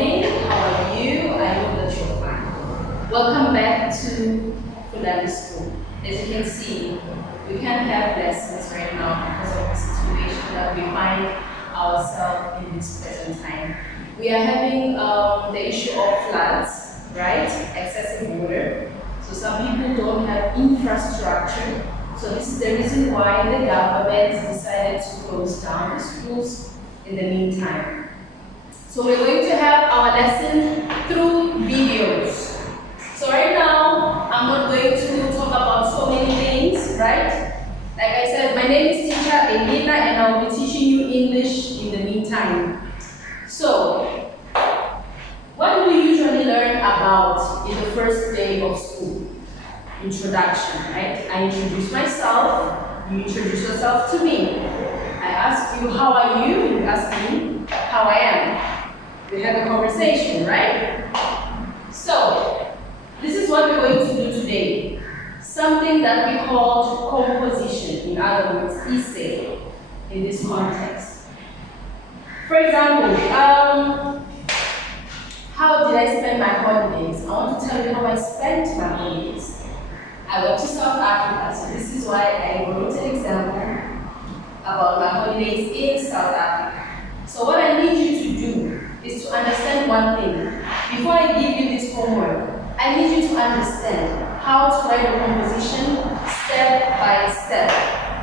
morning. How are you? I hope that you're fine. Welcome back to Fulani School. As you can see, we can't have lessons right now because of the situation that we find ourselves in this present time. We are having the issue of floods, right? Excessive water. So some people don't have infrastructure. So this is the reason why the government decided to close down the schools in the meantime. So we're going to have our lesson through videos. So right now, I'm not going to talk about so many things, right? Like I said, my name is Teacher Elena and I'll be teaching you English in the meantime. So, what do we usually learn about in the first day of school? Introduction, right? I introduce myself, you introduce yourself to me. I ask you, how are you? You ask me, how I am. We have a conversation, right? So, this is what we're going to do today. Something that we call composition, in other words, essay, in this context. For example, how did I spend my holidays? I want to tell you how I spent my holidays. I went to South Africa, so this is why I wrote an example about my holidays in South Africa. So what I need you to do is to understand one thing. Before I give you this homework, I need you to understand how to write a composition step by step.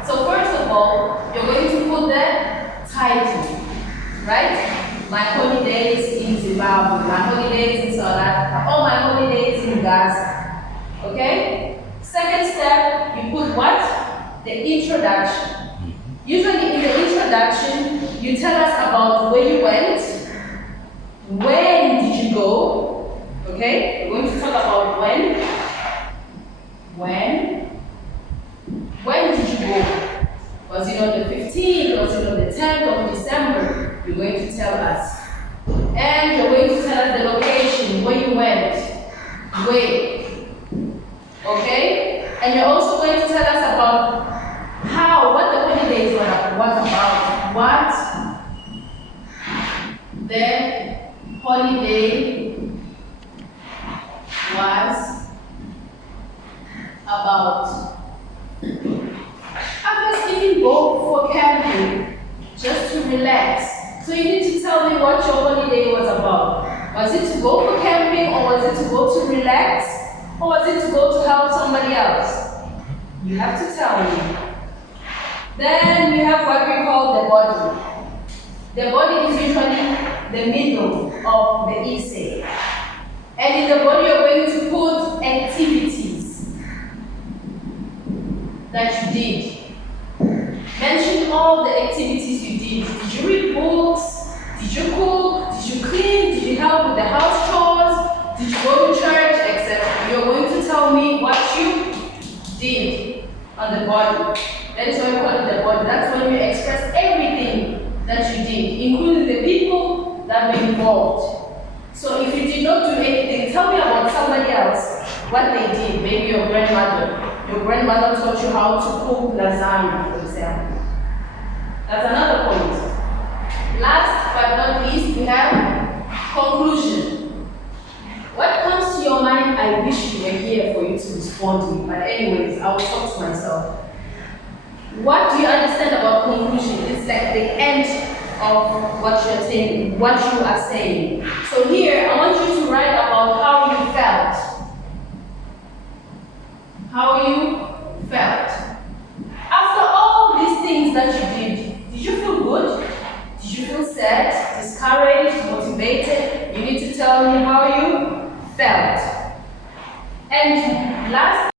So first of all, you're going to put the title, right? My holidays in Zimbabwe, my holidays in South Africa, or my holidays in Gaza. Okay? Second step, you put what? The introduction. Usually in the introduction, you tell us about where you went, when did you go, okay? We're going to talk about when. When did you go? Was it on the 15th? Was it on the 10th of December? You're going to tell us. And you're going to tell us the location, where you went, where. Okay? And you're also going to tell us about what the holidays was about. What the holiday was about. Others even go for camping just to relax. So you need to tell me what your holiday was about. Was it to go for camping, or was it to go to relax, or was it to go to help somebody else? You have to tell me. Then we have what we call the body. The body is usually the middle of the essay. And in the body you're going to put activities that you did. Mention all the activities you did. Did you read books? Did you cook? Did you clean? Did you help with the house chores? Did you go to church? Etc. You're going to tell me what you did on the body. That is why we call it the body. That's when you express everything that you did, including the people that were involved. So if you did not do anything, tell me about somebody else, what they did. Maybe your grandmother. Your grandmother taught you how to cook lasagna, for example. That's another point. Last but not least, we have conclusion. What comes to your mind? I wish you were here for you to respond to me. But anyways, I will talk to myself. What do you understand about conclusion? It's like the end of what you're saying, what you are saying. So here, I want you to write about how you felt. How you felt. After all these things that you did you feel good? Did you feel sad, discouraged, motivated? You need to tell me how you felt. And last,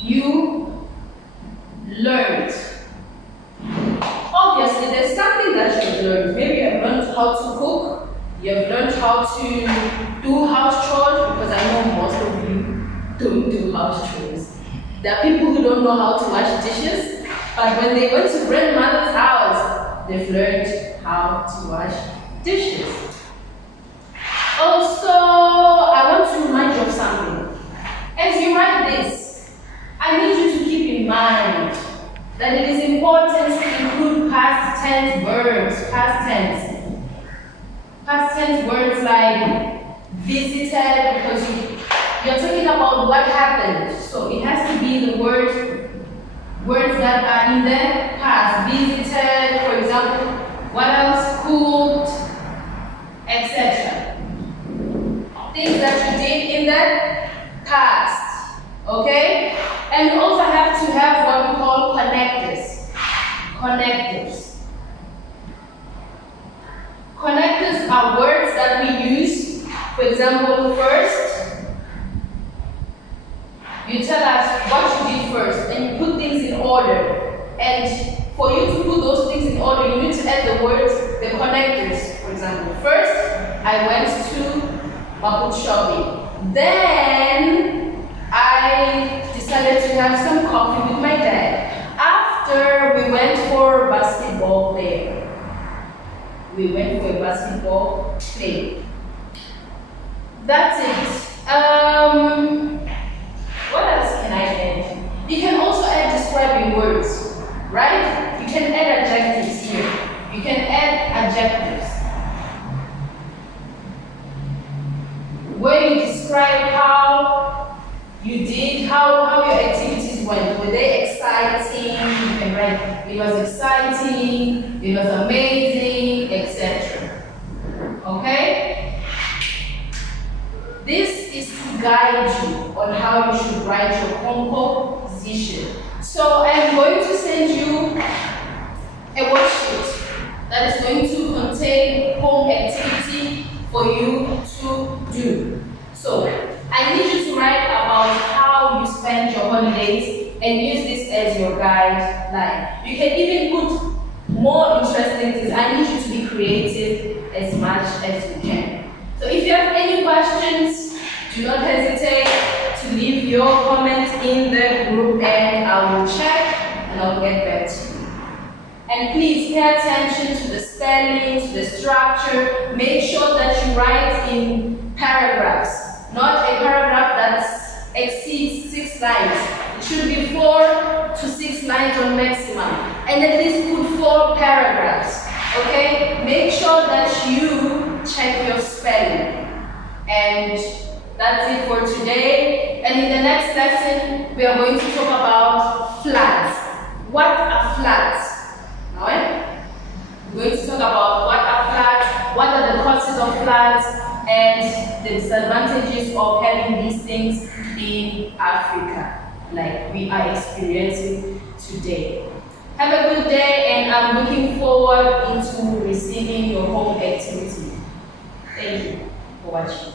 you learned. Obviously, there's something that you've learned. Maybe you have learned how to cook, you have learned how to do house chores, because I know most of you don't do house chores. There are people who don't know how to wash dishes, but when they went to grandmother's house, they've learned how to wash dishes. Also, I want to remind you of something. As you write this, I need you to keep in mind that it is important to include past tense verbs, past tense. Past tense words like visited, because you're talking about what happened. So it has to be the words that are in the past. Visited, for example. What else? Cooked, etc. Things that you did in the past. Okay? And we also have to have what we call connectors. Connectors are words that we use. For example, first, you tell us what you did first and you put things in order. And for you to put those things in order, you need to add the words, the connectors. For example, first, I went to Maput shopping. Then, I decided to have some coffee with my dad. After, we went for basketball play. That's it. What else can I add? You can also add describing words, right? You can add adjectives here. You can add adjectives where you describe how you did, how your activities went. Were they exciting? You can write, it was exciting, it was amazing, etc. Okay? This is to guide you on how you should write your composition. So I'm going to send you a worksheet that is going to contain home activity for you to do. So I need you to write about how you spend your holidays and use this as your guideline. You can even put more interesting things. I need you to be creative as much as you can. So if you have any questions, do not hesitate to leave your comments in the group and I will check and I'll get back to you. And please pay attention to the spelling, to the structure. Make sure that you write in paragraphs, not a paragraph that exceeds 6 lines. It should be 4 to 6 lines on maximum. And at least put 4 paragraphs. Okay? Make sure that you check your spelling. And that's it for today. And in the next lesson, we are going to talk about floods. What are floods? Alright? We're going to talk about what are floods, what are the causes of floods, and the disadvantages of having these things in Africa, like we are experiencing today. Have a good day, and I'm looking forward into receiving your home activity. Thank you for watching.